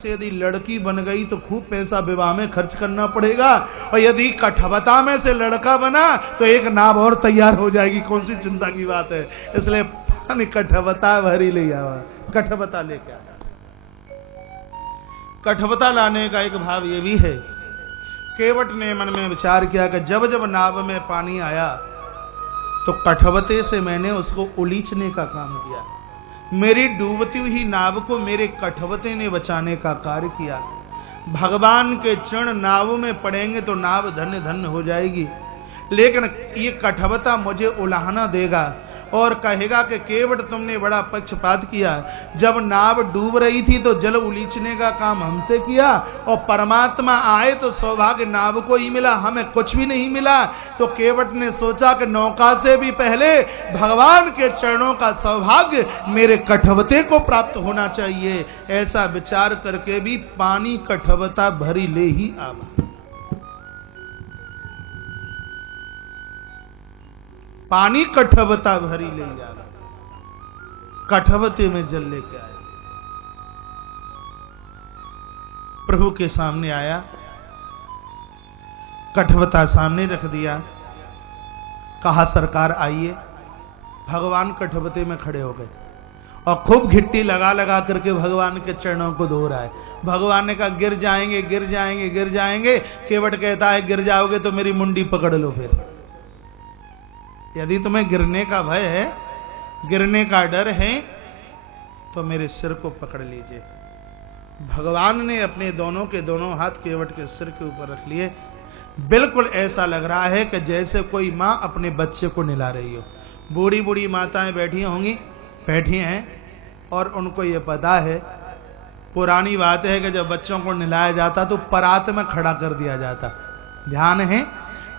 यदि लड़की बन गई तो खूब पैसा विवाह में खर्च करना पड़ेगा, और यदि कठवता में से लड़का बना तो एक नाव और तैयार हो जाएगी। कौन सी चिंता की बात है। इसलिए कठवता भरी ले आवा, कठवता लेके आया। कठवता लाने का एक भाव ये भी है, केवट ने मन में विचार किया कि जब जब नाव में पानी आया तो कठवते से मैंने उसको उलीचने का काम किया। मेरी डूबती हुई नाव को मेरे कठवते ने बचाने का कार्य किया। भगवान के चरण नाव में पड़ेंगे तो नाव धन्य धन्य हो जाएगी, लेकिन ये कठवता मुझे उलाहना देगा और कहेगा कि केवट तुमने बड़ा पक्षपात किया। जब नाव डूब रही थी तो जल उलीचने का काम हमसे किया, और परमात्मा आए तो सौभाग्य नाव को ही मिला, हमें कुछ भी नहीं मिला। तो केवट ने सोचा कि नौका से भी पहले भगवान के चरणों का सौभाग्य मेरे कठवते को प्राप्त होना चाहिए। ऐसा विचार करके भी पानी कठवता भरी ले ही आवा। पानी कठवता भरी ले जा रहा, कठवते में जल लेके आया। प्रभु के सामने आया, कठवता सामने रख दिया, कहा सरकार आइए। भगवान कठवते में खड़े हो गए और खूब घिट्टी लगा लगा करके भगवान के चरणों को धो रहा है। भगवान ने कहा गिर जाएंगे गिर जाएंगे गिर जाएंगे। केवट कहता है गिर जाओगे तो मेरी मुंडी पकड़ लो। फिर यदि तुम्हें गिरने का भय है, गिरने का डर है, तो मेरे सिर को पकड़ लीजिए। भगवान ने अपने दोनों के दोनों हाथ केवट के सिर के ऊपर रख लिए। बिल्कुल ऐसा लग रहा है कि जैसे कोई माँ अपने बच्चे को निला रही हो। बूढ़ी बूढ़ी माताएं बैठी होंगी, बैठी हैं, और उनको ये पता है, पुरानी बात है कि जब बच्चों को निलाया जाता तो परात में खड़ा कर दिया जाता। ध्यान है,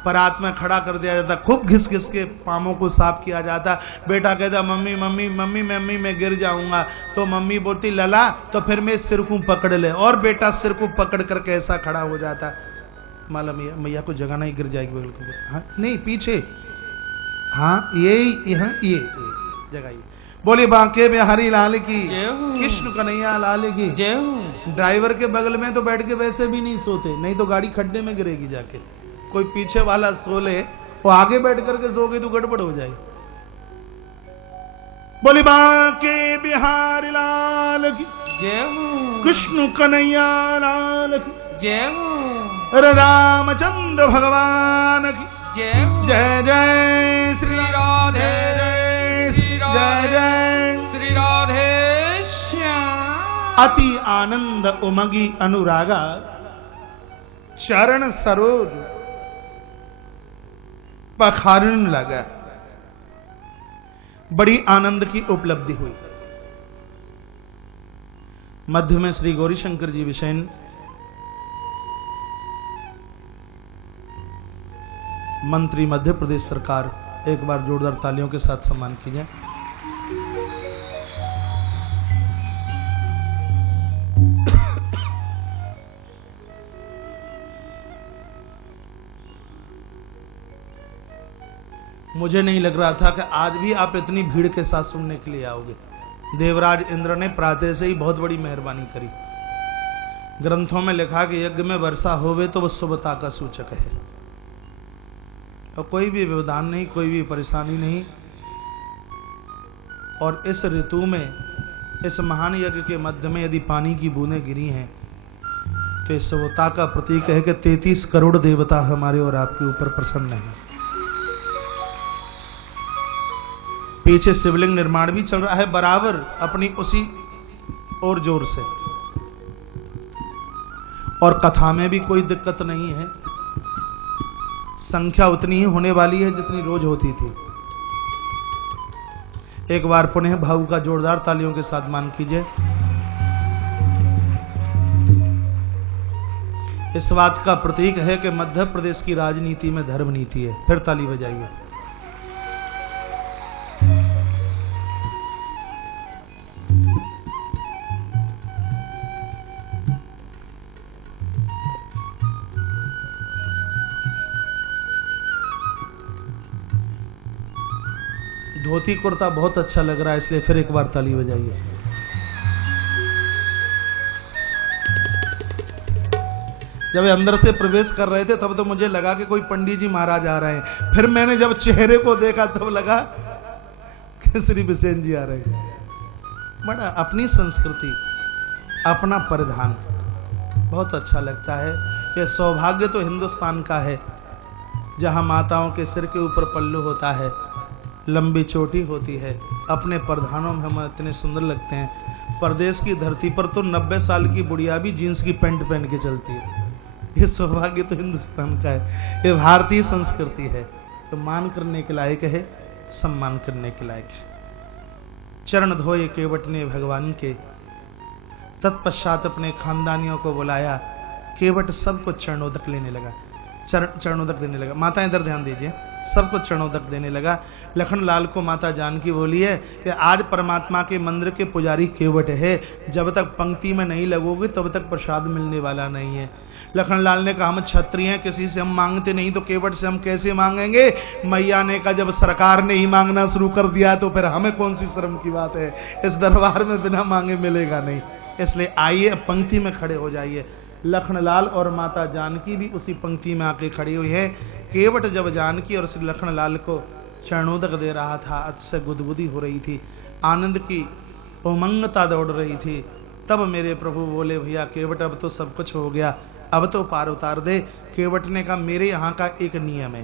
परात में खड़ा कर दिया जाता, खूब घिस घिस के पामों को साफ किया जाता। बेटा कहता मम्मी मम्मी मम्मी मम्मी मैं गिर जाऊंगा, तो मम्मी बोलती लला तो फिर मैं सिर को पकड़ ले, और बेटा सिर को पकड़ कर कैसा खड़ा हो जाता। माला मैया को जगह नहीं, गिर जाएगी बिल्कुल। हाँ नहीं पीछे, हाँ ये जगह बोली बांके बिहारी लाल की, कृष्ण कन्हैया लाल की। ड्राइवर के बगल में तो बैठ के वैसे भी नहीं सोते, नहीं तो गाड़ी खड्डे में गिरेगी जाके। कोई पीछे वाला सो ले, वो आगे बैठ करके सो गई तो गड़बड़ हो जाएगी। बोली बांके बिहारी लाल की, कृष्ण कन्हैया लाल की, जय रामचंद्र भगवान की, जय जय श्री राधे, जय जय श्री राधे श्याम। अति आनंद उमगी अनुरागा, चरण सरोज पखारन लगा। बड़ी आनंद की उपलब्धि हुई। मध्य में श्री गौरी शंकर जी विषयन मंत्री मध्य प्रदेश सरकार, एक बार जोरदार तालियों के साथ सम्मान कीजिए। मुझे नहीं लग रहा था कि आज भी आप इतनी भीड़ के साथ सुनने के लिए आओगे। देवराज इंद्र ने प्रातः से ही बहुत बड़ी मेहरबानी करी। ग्रंथों में लिखा कि यज्ञ में वर्षा होवे तो वह शुभता का सूचक है, और कोई भी व्यवधान नहीं, कोई भी परेशानी नहीं। और इस ऋतु में, इस महान यज्ञ के मध्य में यदि पानी की बूंदें गिरी हैं तो इस शुभता का प्रतीक है कि 33 करोड़ देवता हमारे और आपके ऊपर प्रसन्न हैं। पीछे शिवलिंग निर्माण भी चल रहा है बराबर अपनी उसी और जोर से, और कथा में भी कोई दिक्कत नहीं है। संख्या उतनी ही होने वाली है जितनी रोज होती थी। एक बार पुनः भाऊ का जोरदार तालियों के साथ मान कीजिए। इस बात का प्रतीक है कि मध्य प्रदेश की राजनीति में धर्म नीति है। फिर ताली बजाइए। धोती कुर्ता बहुत अच्छा लग रहा है, इसलिए फिर एक बार ताली बजाइए। जब ये अंदर से प्रवेश कर रहे थे तब तो मुझे लगा कि कोई पंडित जी महाराज आ रहे हैं, फिर मैंने जब चेहरे को देखा तब लगा कि श्री बिसेन जी आ रहे हैं। बड़ा अपनी संस्कृति, अपना परिधान बहुत अच्छा लगता है। यह सौभाग्य तो हिंदुस्तान का है जहां माताओं के सिर के ऊपर पल्लू होता है, लंबी चोटी होती है, अपने परिधानों में हम इतने सुंदर लगते हैं। परदेश की धरती पर तो 90 साल की बुढ़िया भी जीन्स की पैंट पहन के चलती है। ये सौभाग्य तो हिंदुस्तान का है, ये भारतीय संस्कृति है। तो मान करने के लायक है, सम्मान करने के लायक है। चरण धोए केवट ने भगवान के, तत्पश्चात अपने खानदानियों को बुलाया। केवट सबको चरणोदक लेने लगा, चरणोदक देने लगा। माता इधर ध्यान दीजिए, सबको चरणोदक देने लगा। लखनलाल को माता जानकी बोली है कि आज परमात्मा के मंदिर के पुजारी केवट है, जब तक पंक्ति में नहीं लगोगे तब तक प्रसाद मिलने वाला नहीं है। लखनलाल ने कहा हम क्षत्रिय हैं, किसी से हम मांगते नहीं, तो केवट से हम कैसे मांगेंगे। मैया ने कहा जब सरकार ने ही मांगना शुरू कर दिया तो फिर हमें कौन सी शर्म की बात है, इस दरबार में बिना मांगे मिलेगा नहीं। इसलिए आइए पंक्ति में खड़े हो जाइए। लखनलाल और माता जानकी भी उसी पंक्ति में आके खड़ी हुई है। केवट जब जानकी और श्री लखनलाल को चरणोदक दे रहा था, अतिशय गुदगुदी हो रही थी, आनंद की उमंगता दौड़ रही थी, तब मेरे प्रभु बोले भैया केवट अब तो सब कुछ हो गया, अब तो पार उतार दे। केवट ने कहा मेरे यहाँ का एक नियम है।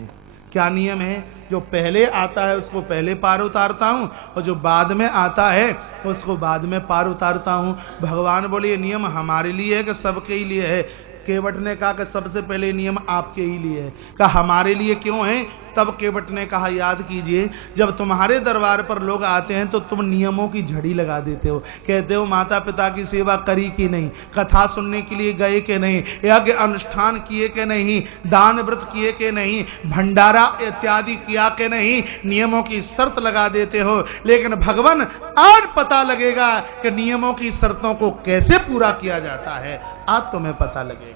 क्या नियम है? जो पहले आता है उसको पहले पार उतारता हूँ, और जो बाद में आता है उसको बाद में पार उतारता हूँ। भगवान बोले ये नियम हमारे लिए है कि सबके ही लिए है? केवट ने कहा कि सबसे पहले नियम आपके ही लिए है। कहा हमारे लिए क्यों है? तब केवट ने कहा याद कीजिए, जब तुम्हारे दरबार पर लोग आते हैं तो तुम नियमों की झड़ी लगा देते हो, कहते हो माता पिता की सेवा करी कि नहीं, कथा सुनने के लिए गए कि नहीं, यज्ञ अनुष्ठान किए कि नहीं, दान व्रत किए कि नहीं, भंडारा इत्यादि किया कि नहीं, नियमों की शर्त लगा देते हो। लेकिन भगवान आज पता लगेगा कि नियमों की शर्तों को कैसे पूरा किया जाता है, आज तुम्हें पता लगेगा।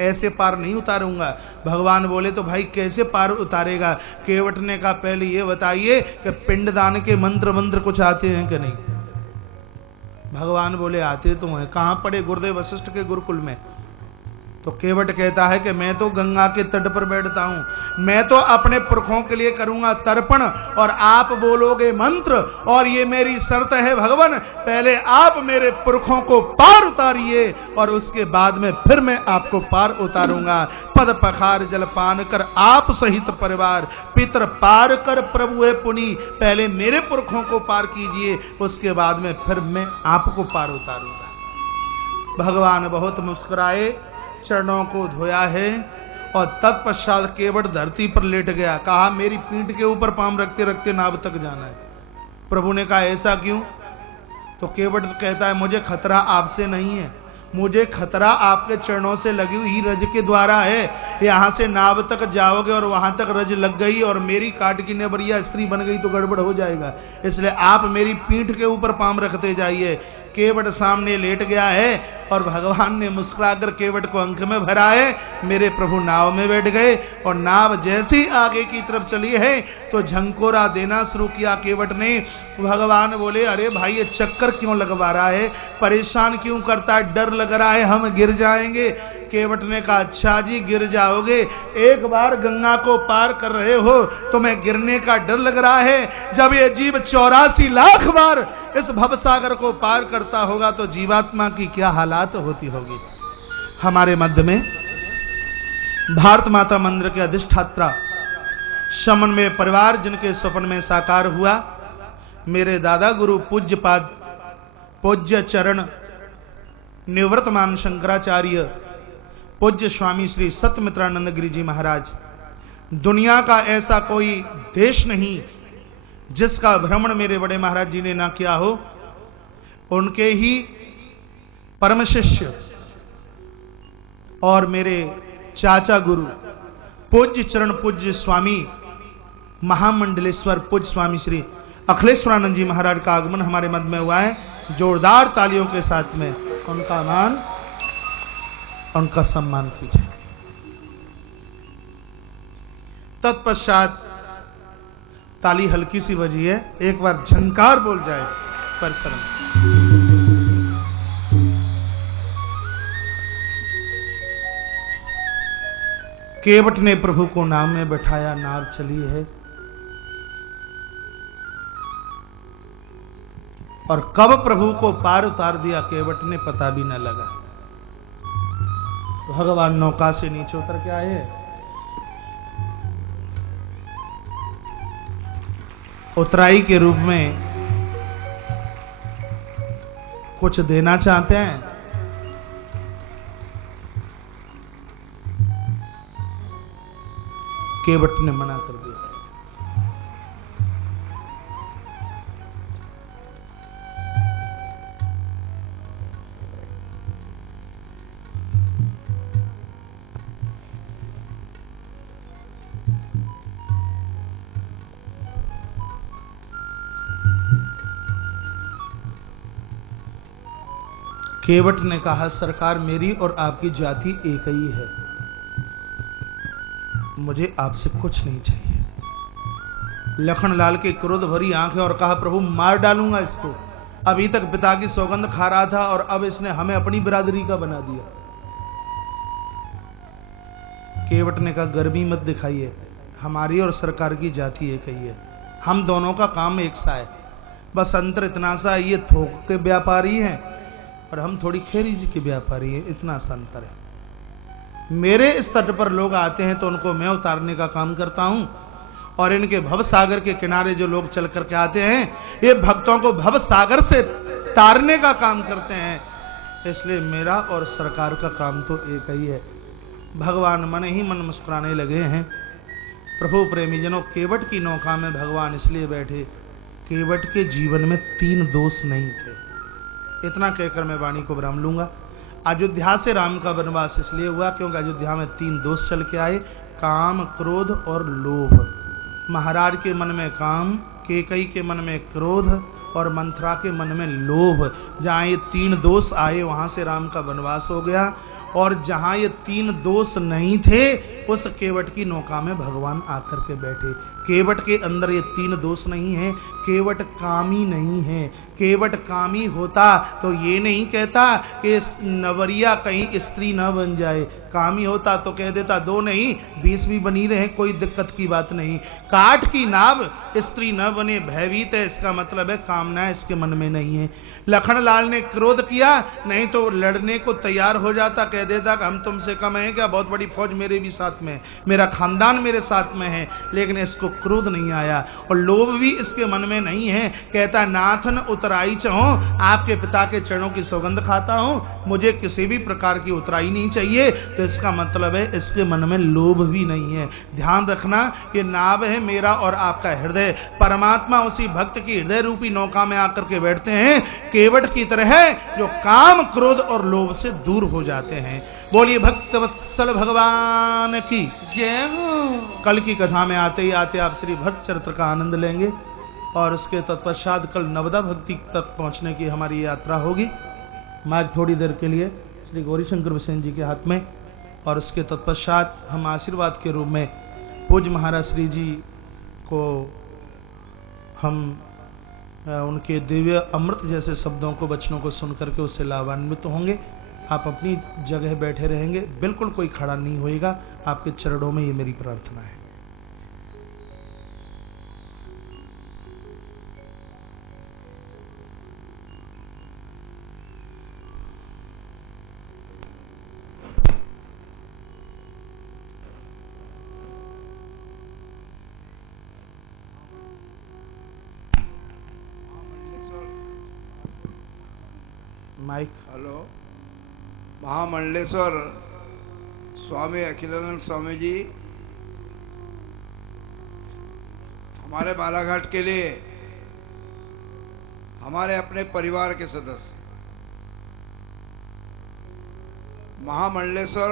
ऐसे पार नहीं उतारूंगा। भगवान बोले तो भाई कैसे पार उतारेगा? केवट ने कहा पहले ये बताइए कि पिंडदान के मंत्र कुछ आते हैं कि नहीं? भगवान बोले आते तो हैं। कहां पढ़े? गुरुदेव वशिष्ठ के गुरुकुल में। तो केवट कहता है कि मैं तो गंगा के तट पर बैठता हूं, मैं तो अपने पुरखों के लिए करूंगा तर्पण, और आप बोलोगे मंत्र, और ये मेरी शर्त है भगवान, पहले आप मेरे पुरखों को पार उतारिए और उसके बाद में फिर मैं आपको पार उतारूंगा। पद पखार जल पान कर आप सहित परिवार, पितर पार कर प्रभु है पुनि, पहले मेरे पुरखों को पार कीजिए, उसके बाद में फिर मैं आपको पार उतारूंगा। भगवान बहुत मुस्कुराए, चरणों को धोया है, और तत्पश्चात केवट धरती पर लेट गया। कहा मेरी पीठ के ऊपर पांव रखते रखते नाव तक जाना है। प्रभु ने कहा ऐसा क्यों? तो केवट कहता है मुझे खतरा आपसे नहीं है, मुझे खतरा आपके चरणों से लगी हुई रज के द्वारा है। यहां से नाव तक जाओगे और वहां तक रज लग गई और मेरी काट की नेबरिया स्त्री बन गई तो गड़बड़ हो जाएगा, इसलिए आप मेरी पीठ के ऊपर पांव रखते जाइए। केवट सामने लेट गया है और भगवान ने मुस्कुराकर केवट को अंक में भरा है। मेरे प्रभु नाव में बैठ गए और नाव जैसी आगे की तरफ चली है तो झंकोरा देना शुरू किया केवट ने। भगवान बोले अरे भाई ये चक्कर क्यों लगवा रहा है, परेशान क्यों करता है, डर लग रहा है हम गिर जाएंगे। केवट ने कहा अच्छा जी गिर जाओगे, एक बार गंगा को पार कर रहे हो तुम्हें गिरने का डर लग रहा है, जब ये जीव 84 लाख बार इस भवसागर को पार करता होगा तो जीवात्मा की क्या हालात होती होगी। हमारे मध्य में भारत माता मंदिर के अधिष्ठात्रा शमन में परिवार जिनके स्वप्न में साकार हुआ, मेरे दादा गुरु पूज्यपाद पूज्य चरण निवृत्तमान शंकराचार्य पूज्य स्वामी श्री सत्यमित्रानंद गिरि जी महाराज। दुनिया का ऐसा कोई देश नहीं जिसका भ्रमण मेरे बड़े महाराज जी ने ना किया हो। उनके ही परम शिष्य और मेरे चाचा गुरु पूज्य चरण पूज्य स्वामी महामंडलेश्वर पूज्य स्वामी श्री अखिलेश्वरानंद जी महाराज का आगमन हमारे मध्य में हुआ है। जोरदार तालियों के साथ में उनका मान उनका सम्मान कीजिए। तत्पश्चात ताली हल्की सी बजी है, एक बार झंकार बोल जाए परिसर में। केवट ने प्रभु को नाव में बैठाया, नाव चली है। और कब प्रभु को पार उतार दिया केवट ने पता भी न लगा। भगवान नौका से नीचे उतर के आए, उतराई के रूप में कुछ देना चाहते हैं। केवट ने मना कर दिया। केवट ने कहा, सरकार मेरी और आपकी जाति एक ही है, मुझे आपसे कुछ नहीं चाहिए। लखनलाल के क्रोध भरी आंखें और कहा, प्रभु मार डालूंगा इसको। अभी तक पिता की सौगंध खा रहा था और अब इसने हमें अपनी बिरादरी का बना दिया। केवट ने कहा, गर्मी मत दिखाइए, हमारी और सरकार की जाति एक ही है, हम दोनों का काम एक सा है। बस अंतर इतना सा, ये थोक के व्यापारी हैं और हम थोड़ी खेरी जी के व्यापारी हैं, इतना सा अंतर है। मेरे इस तट पर लोग आते हैं तो उनको मैं उतारने का काम करता हूं, और इनके भव सागर के किनारे जो लोग चल करके आते हैं, ये भक्तों को भव सागर से तारने का काम करते हैं। इसलिए मेरा और सरकार का काम तो एक ही है। भगवान मन ही मन मुस्कुराने लगे हैं। प्रभु प्रेमीजनों, केवट की नौका में भगवान इसलिए बैठे, केवट के जीवन में 3 दोष नहीं थे। इतना कहकर मैं वाणी को विराम लूंगा। अयोध्या से राम का वनवास इसलिए हुआ क्योंकि अयोध्या में 3 दोष चल के आए, काम, क्रोध और लोभ। महाराज के मन में काम, केकई के मन में क्रोध और मंथरा के मन में लोभ। जहां ये 3 दोष आए वहां से राम का वनवास हो गया, और जहां ये 3 दोष नहीं थे उस केवट की नौका में भगवान आकर के बैठे। केवट के अंदर ये 3 दोष नहीं है, केवट कामी नहीं है। केवट कामी होता तो ये नहीं कहता कि नवरिया कहीं स्त्री न बन जाए, कामी होता तो कह देता 2 नहीं 20 भी बनी रहे, कोई दिक्कत की बात नहीं। काठ की नाव स्त्री न बने भयभीत है, इसका मतलब है कामना इसके मन में नहीं है। लखनलाल ने क्रोध किया, नहीं तो लड़ने को तैयार हो जाता, कह देता कि हम तुमसे कम हैं क्या, बहुत बड़ी फौज मेरे भी साथ में, मेरा खानदान मेरे साथ में है। लेकिन इसको क्रोध नहीं आया, और लोभ भी इसके मन में नहीं है। कहता, नाथन उतराई चाहो, आपके पिता के चरणों की सौगंध खाता हूं, मुझे किसी भी प्रकार की उतराई नहीं चाहिए। तो इसका मतलब है इसके मन में लोभ भी नहीं है। ध्यान रखना, ये नाव है मेरा और आपका हृदय, परमात्मा उसी भक्त की हृदय रूपी नौका में आकर के बैठते हैं, केवट की तरह जो काम, क्रोध और लोभ से दूर हो जाते हैं। बोलिए भक्त वत्सल भगवान की जय हो। कल की कथा में आते ही आते आप श्री भक्त चरित्र का आनंद लेंगे, और उसके तत्पश्चात कल नवदा भक्ति तक पहुंचने की हमारी यात्रा होगी। मार्ग थोड़ी देर के लिए श्री गौरीशंकर बिसेन जी के हाथ में, और उसके तत्पश्चात हम आशीर्वाद के रूप में पूज्य महाराज श्री जी को हम उनके दिव्य अमृत जैसे शब्दों को, वचनों को सुन करके उससे लाभान्वित होंगे। आप अपनी जगह बैठे रहेंगे, बिल्कुल कोई खड़ा नहीं होएगा। आपके चरणों में ये मेरी प्रार्थना है। माइक। हेलो, महामंडलेश्वर स्वामी अखिलानंद स्वामी जी हमारे बालाघाट के लिए हमारे अपने परिवार के सदस्य। महामंडलेश्वर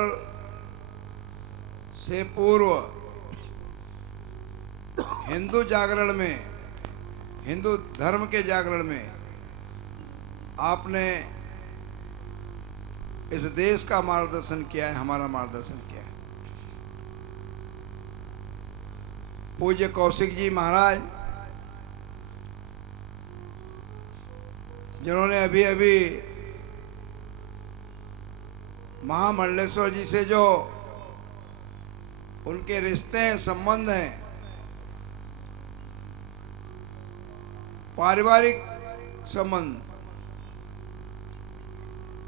से पूर्व हिंदू जागरण में, हिंदू धर्म के जागरण में आपने इस देश का मार्गदर्शन किया है, हमारा मार्गदर्शन किया है। पूज्य कौशिक जी महाराज, जिन्होंने अभी अभी महामंडलेश्वर जी से जो उनके रिश्ते हैं, संबंध हैं, पारिवारिक संबंध,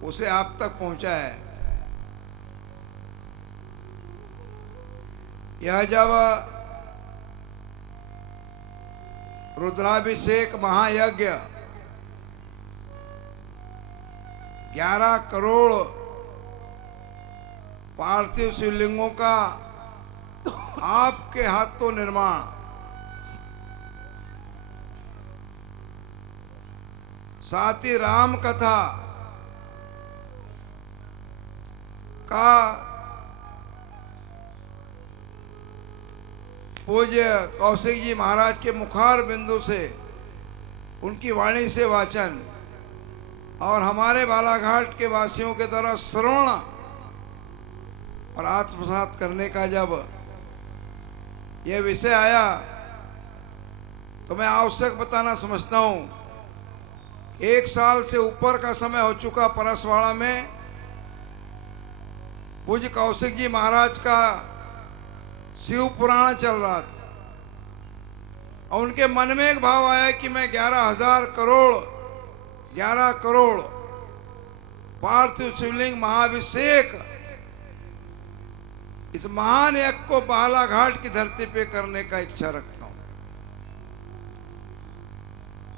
उसे आप तक पहुंचा है। यह जब रुद्राभिषेक महायज्ञ 11 करोड़ पार्थिव शिवलिंगों का आपके हाथों निर्माण, साथ ही राम कथा का पूज्य कौशिक जी महाराज के मुखार बिंदु से उनकी वाणी से वाचन और हमारे बालाघाट के वासियों के द्वारा श्रवण और आत्मसात करने का जब यह विषय आया तो मैं आवश्यक बताना समझता हूं। 1 साल से ऊपर का समय हो चुका परसवाड़ा में पूज्य कौशिक जी महाराज का शिव पुराण चल रहा था और उनके मन में एक भाव आया कि मैं 11 करोड़ पार्थिव शिवलिंग महाअभिषेक इस महान यज्ञ को बालाघाट की धरती पे करने का इच्छा रखता हूं।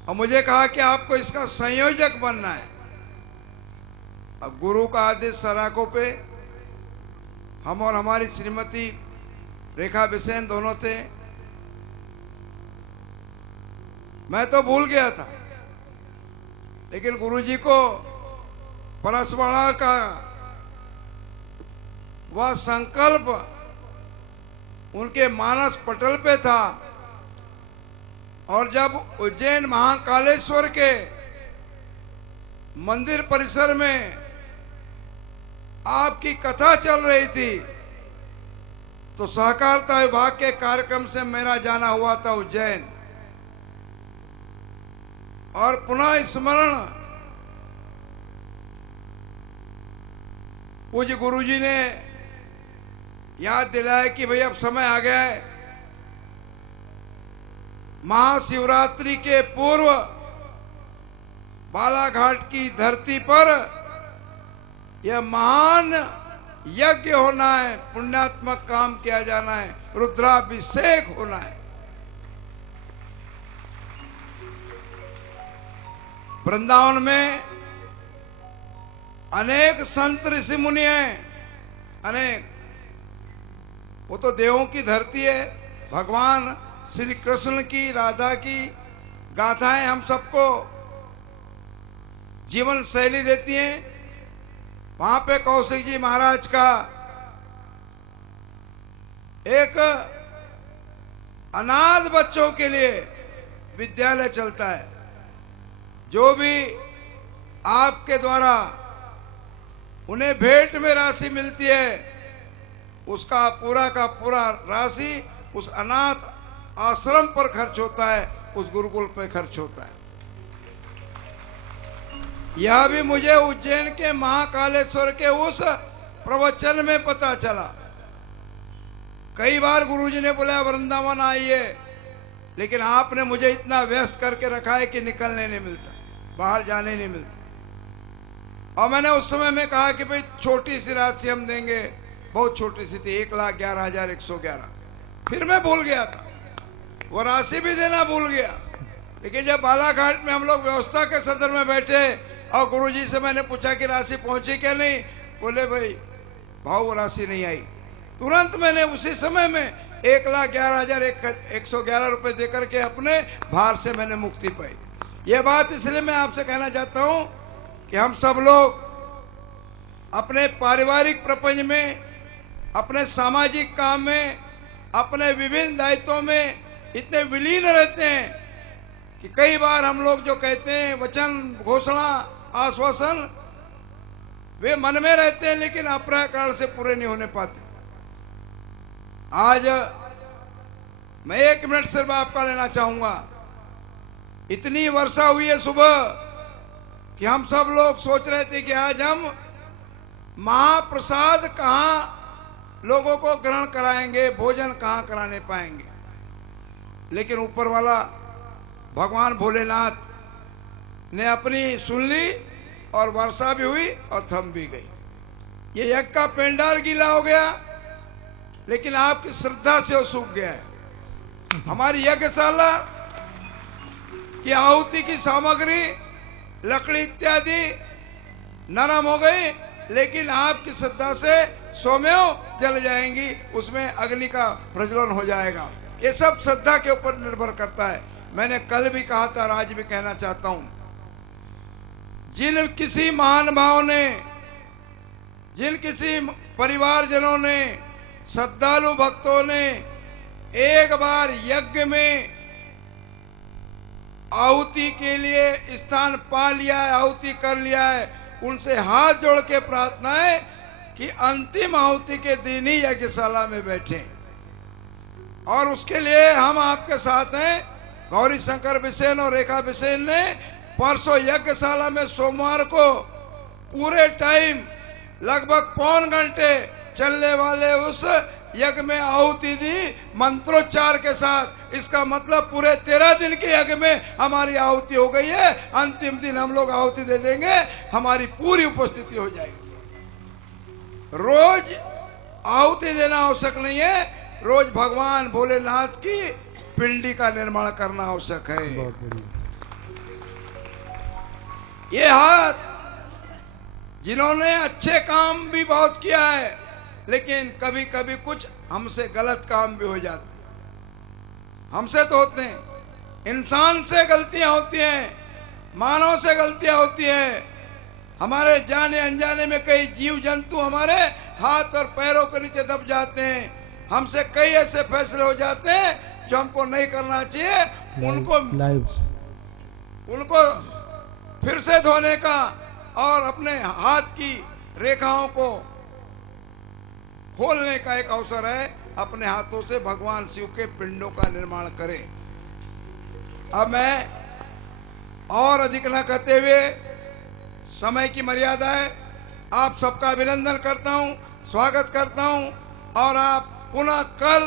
और मुझे कहा कि आपको इसका संयोजक बनना है। अब गुरु का आदेश सराखों पे हम और हमारी श्रीमती रेखा बिसेन दोनों थे। मैं तो भूल गया था, लेकिन गुरुजी को परसवाड़ा का वह संकल्प उनके मानस पटल पे था और जब उज्जैन महाकालेश्वर के मंदिर परिसर में आपकी कथा चल रही थी तो सहकारिता विभाग के कार्यक्रम से मेरा जाना हुआ था उज्जैन और पुनः स्मरण पूज्य गुरुजी ने याद दिलाया कि भाई अब समय आ गया है। महाशिवरात्रि के पूर्व बालाघाट की धरती पर यह महान यज्ञ होना है, पुण्यात्मक काम किया जाना है, रुद्राभिषेक होना है। वृंदावन में अनेक संत ऋषि मुनि हैं, अनेक। वो तो देवों की धरती है। भगवान श्री कृष्ण की, राधा की गाथाएं हम सबको जीवन शैली देती हैं। वहां पे कौशिक जी महाराज का एक अनाथ बच्चों के लिए विद्यालय चलता है। जो भी आपके द्वारा उन्हें भेंट में राशि मिलती है उसका पूरा का पूरा राशि उस अनाथ आश्रम पर खर्च होता है, उस गुरुकुल पर खर्च होता है। यह भी मुझे उज्जैन के महाकालेश्वर के उस प्रवचन में पता चला। कई बार गुरुजी ने बोला वृंदावन आइए, लेकिन आपने मुझे इतना व्यस्त करके रखा है कि निकलने नहीं मिलता, बाहर जाने नहीं मिलता। और मैंने उस समय में कहा कि भाई छोटी सी राशि हम देंगे, बहुत छोटी सी थी, 1,11,111। फिर मैं भूल गया था, वो राशि भी देना भूल गया। लेकिन जब बालाघाट में हम लोग व्यवस्था के सदन में बैठे और गुरुजी से मैंने पूछा कि राशि पहुंची क्या नहीं, बोले भाई भाव राशि नहीं आई। तुरंत मैंने उसी समय में 1,11,111 रुपए देकर के अपने भार से मैंने मुक्ति पाई। यह बात इसलिए मैं आपसे कहना चाहता हूं कि हम सब लोग अपने पारिवारिक प्रपंच में, अपने सामाजिक काम में, अपने विभिन्न दायित्वों में इतने विलीन रहते हैं कि कई बार हम लोग जो कहते हैं वचन, घोषणा, आश्वासन, वे मन में रहते हैं लेकिन अपराध कारण से पूरे नहीं होने पाते। आज मैं 1 मिनट सिर्फ आपका लेना चाहूंगा। इतनी वर्षा हुई है सुबह कि हम सब लोग सोच रहे थे कि आज हम महाप्रसाद कहां लोगों को ग्रहण कराएंगे, भोजन कहां कराने पाएंगे। लेकिन ऊपर वाला भगवान भोलेनाथ ने अपनी सुन ली और वर्षा भी हुई और थम भी गई। ये यज्ञ का पेंडाल गीला हो गया, लेकिन आपकी श्रद्धा से वो सूख गया है। हमारी यज्ञशाला की आहुति की सामग्री, लकड़ी इत्यादि नरम हो गई, लेकिन आपकी श्रद्धा से सोम्यों जल जाएंगी, उसमें अग्नि का प्रज्वलन हो जाएगा। ये सब श्रद्धा के ऊपर निर्भर करता है। मैंने कल भी कहा था और आज भी कहना चाहता हूं, जिन किसी महानुभाव ने, जिन किसी परिवारजनों ने, श्रद्धालु भक्तों ने एक बार यज्ञ में आहुति के लिए स्थान पा लिया है, आहुति कर लिया है, उनसे हाथ जोड़ के प्रार्थना है कि अंतिम आहुति के दिन ही यज्ञशाला में बैठें। और उसके लिए हम आपके साथ हैं। गौरी शंकर बिसेन और रेखा बिसेन ने परसों यज्ञशाला में सोमवार को पूरे टाइम लगभग पौन घंटे चलने वाले उस यज्ञ में आहुति दी, मंत्रोच्चार के साथ। इसका मतलब पूरे 13 दिन के यज्ञ में हमारी आहुति हो गई है। अंतिम दिन हम लोग आहुति दे देंगे, हमारी पूरी उपस्थिति हो जाएगी। रोज आहुति देना आवश्यक नहीं है, रोज भगवान भोलेनाथ की पिंडी का निर्माण करना आवश्यक है। बहुत बढ़िया। ये हाथ जिन्होंने अच्छे काम भी बहुत किया है, लेकिन कभी कभी कुछ हमसे गलत काम भी हो जाते हैं। हमसे तो होते हैं, इंसान से गलतियां होती हैं, मानव से गलतियां होती हैं। हमारे जाने अनजाने में कई जीव जंतु हमारे हाथ और पैरों के नीचे दब जाते हैं। हमसे कई ऐसे फैसले हो जाते हैं जो हमको नहीं करना चाहिए। उनको फिर से धोने का और अपने हाथ की रेखाओं को खोलने का एक अवसर है। अपने हाथों से भगवान शिव के पिंडों का निर्माण करें। अब मैं और अधिक न कहते हुए, समय की मर्यादा है, आप सबका अभिनंदन करता हूं, स्वागत करता हूं। और आप पुनः कल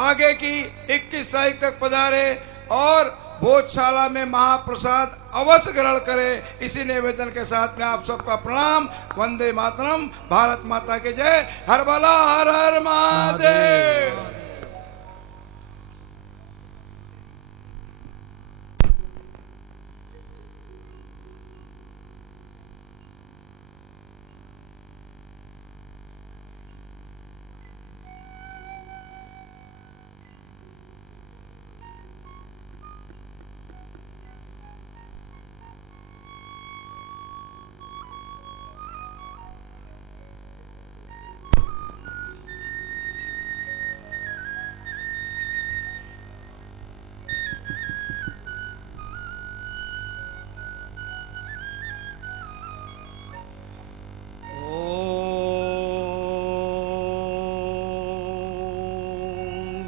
आगे की 21 तारीख तक पधारे और भोजशाला में महाप्रसाद अवश्य ग्रहण करें। इसी निवेदन के साथ में आप सबका प्रणाम। वंदे मातरम। भारत माता के जय। हर भला हर हर महादेव।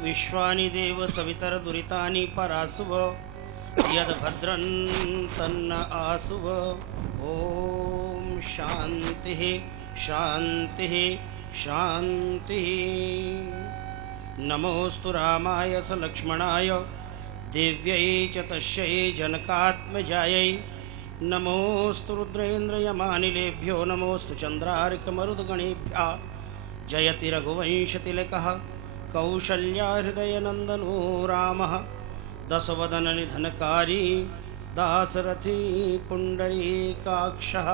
विश्वानि देव सवितर दुरितानि परासुव यद भद्रं तन्न आसुव। ओम शांति शांति शांति। नमोस्तु रामाय स लक्ष्मणाय देव्यै च तस्यै जनकात्मजायै। नमोस्तु रुद्रेन्द्र यमानिलेभ्यो नमोस्तु चन्द्रार्कमरुद्गणेभ्यः। जयति रघुवंशतिलकः कौशल्या हृदयनन्दनो रामः। दशवदननिधनकारी दासरथी पुण्डरीकाक्षः।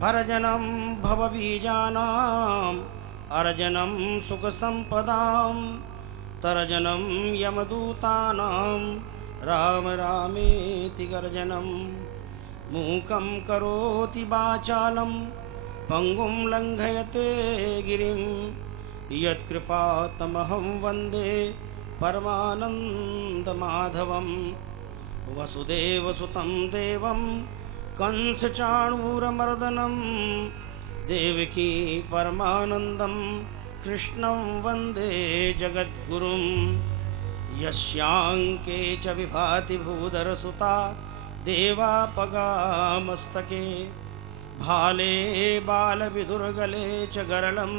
भरजनं भवबीजानाम् अर्जनं सुखसम्पदां। तर्जनं यमदूतानां राम रामेति गर्जनं। मूकं करोति वाचालं पङ्गुं लङ्घयते गिरिं। यत्कृपातमहं वन्दे परमानन्दमाधवं। वसुदेवसुतं देवं कंसचाणूरमर्दनं। देवकी परमानन्दं कृष्णं वन्दे जगद्गुरुं। यस्याङ्के च विभाति भूधरसुता देवापगामस्तके। भाले बालविदुर्गले च गरलं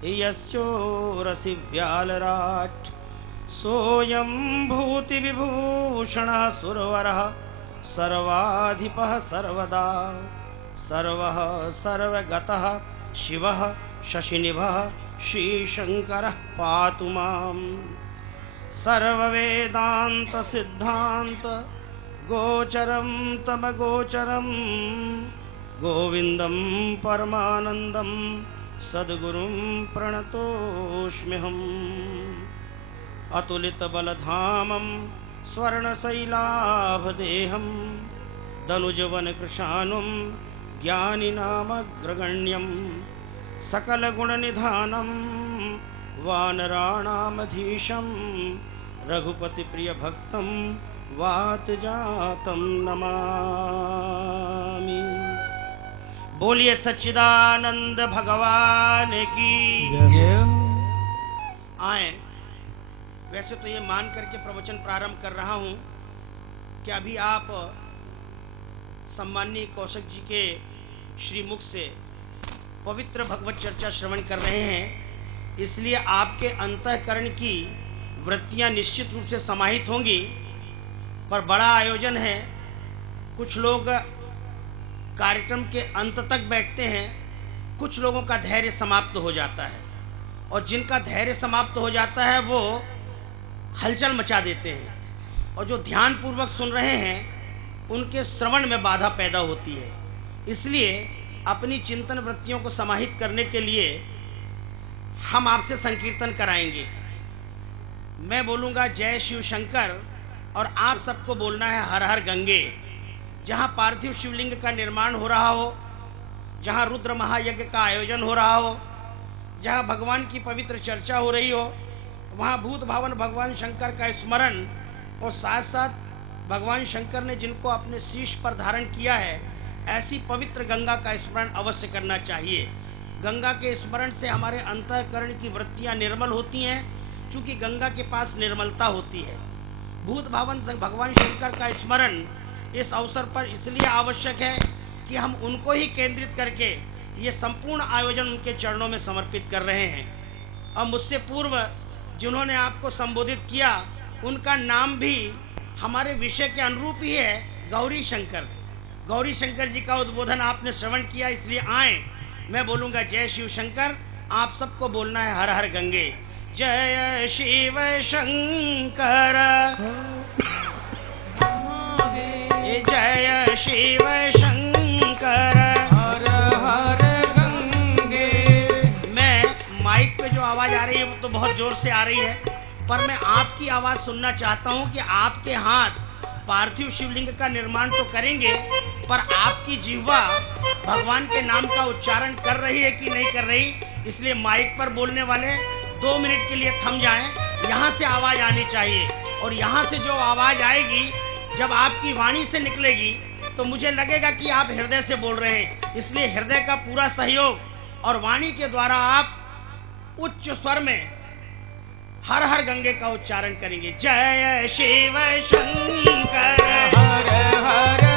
यस्योरसि व्यालराट् सोऽयं भूतिविभूषणः सुरवरः सर्वाधिपः सर्वदा सर्वः सर्वगतः शिवः शशिनिभः श्रीशङ्करः पातु माम्। सर्ववेदान्तसिद्धान्त गोचरं तमगोचरं गोविन्दं परमानन्दं सद्गुरुं प्रणतोऽस्म्यहम्। अतुलितबलधामं स्वर्णशैलाभदेहं दनुजवनकृशानुं ज्ञानिनामग्रगण्यं सकलगुणनिधानं वानराणामधीशं रघुपतिप्रियभक्तं वातजातं नमामि। बोलिए सच्चिदानंद भगवान की आए। वैसे तो ये मान करके प्रवचन प्रारंभ कर रहा हूं कि अभी आप सम्माननीय कौशिक जी के श्रीमुख से पवित्र भगवत चर्चा श्रवण कर रहे हैं, इसलिए आपके अंतःकरण की वृत्तियां निश्चित रूप से समाहित होंगी। पर बड़ा आयोजन है, कुछ लोग कार्यक्रम के अंत तक बैठते हैं, कुछ लोगों का धैर्य समाप्त हो जाता है, और जिनका धैर्य समाप्त हो जाता है वो हलचल मचा देते हैं, और जो ध्यान पूर्वक सुन रहे हैं उनके श्रवण में बाधा पैदा होती है। इसलिए अपनी चिंतन वृत्तियों को समाहित करने के लिए हम आपसे संकीर्तन कराएंगे। मैं बोलूँगा जय शिव शंकर, और आप सबको बोलना है हर हर गंगे। जहाँ पार्थिव शिवलिंग का निर्माण हो रहा हो, जहाँ रुद्र महायज्ञ का आयोजन हो रहा हो, जहाँ भगवान की पवित्र चर्चा हो रही हो, वहाँ भूत भावन भगवान शंकर का स्मरण, और साथ साथ भगवान शंकर ने जिनको अपने शीश पर धारण किया है, ऐसी पवित्र गंगा का स्मरण अवश्य करना चाहिए। गंगा के स्मरण से हमारे अंतःकरण की वृत्तियाँ निर्मल होती हैं, चूँकि गंगा के पास निर्मलता होती है। भूत भावन भगवान शंकर का स्मरण इस अवसर पर इसलिए आवश्यक है कि हम उनको ही केंद्रित करके ये संपूर्ण आयोजन उनके चरणों में समर्पित कर रहे हैं। और मुझसे पूर्व जिन्होंने आपको संबोधित किया, उनका नाम भी हमारे विषय के अनुरूप ही है, गौरी शंकर। गौरी शंकर जी का उद्बोधन आपने श्रवण किया, इसलिए आए। मैं बोलूँगा जय शिव शंकर, आप सबको बोलना है हर हर गंगे। जय शिव शंकर, जय शिव शंकर, हर हर गंगे। मैं माइक पे जो आवाज आ रही है वो तो बहुत जोर से आ रही है, पर मैं आपकी आवाज सुनना चाहता हूँ कि आपके हाथ पार्थिव शिवलिंग का निर्माण तो करेंगे, पर आपकी जिह्वा भगवान के नाम का उच्चारण कर रही है कि नहीं कर रही। इसलिए माइक पर बोलने वाले 2 मिनट के लिए थम जाएं, यहाँ से आवाज आनी चाहिए, और यहाँ से जो आवाज आएगी जब आपकी वाणी से निकलेगी तो मुझे लगेगा कि आप हृदय से बोल रहे हैं। इसलिए हृदय का पूरा सहयोग, और वाणी के द्वारा आप उच्च स्वर में हर हर गंगे का उच्चारण करेंगे। जय शिव शंकर, हर हर